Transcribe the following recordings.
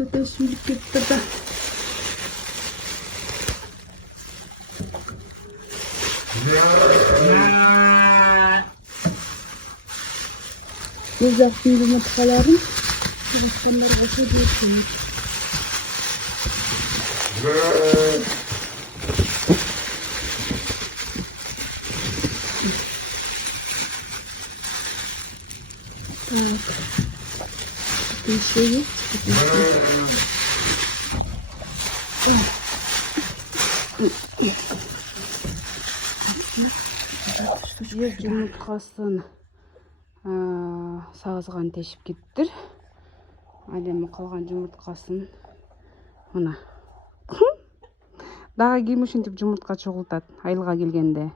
Öte şimdilik gitti de. Uzaktım yumurtalarım. Yumurtaları açabilirsiniz. Так. Это еще есть? Yumurtқасын сағызған тешіп кеттір. Әдемі қалған жұмыртқасын мына. Дағы киім үшін деп жұмыртқа çoğulтады айылға келгенде.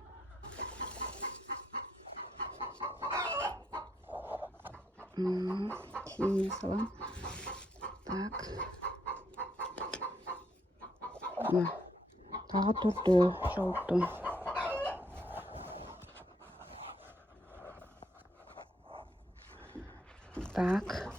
Киіміне салам. Так. Мына. Тағы тұрды жауыпты. Так.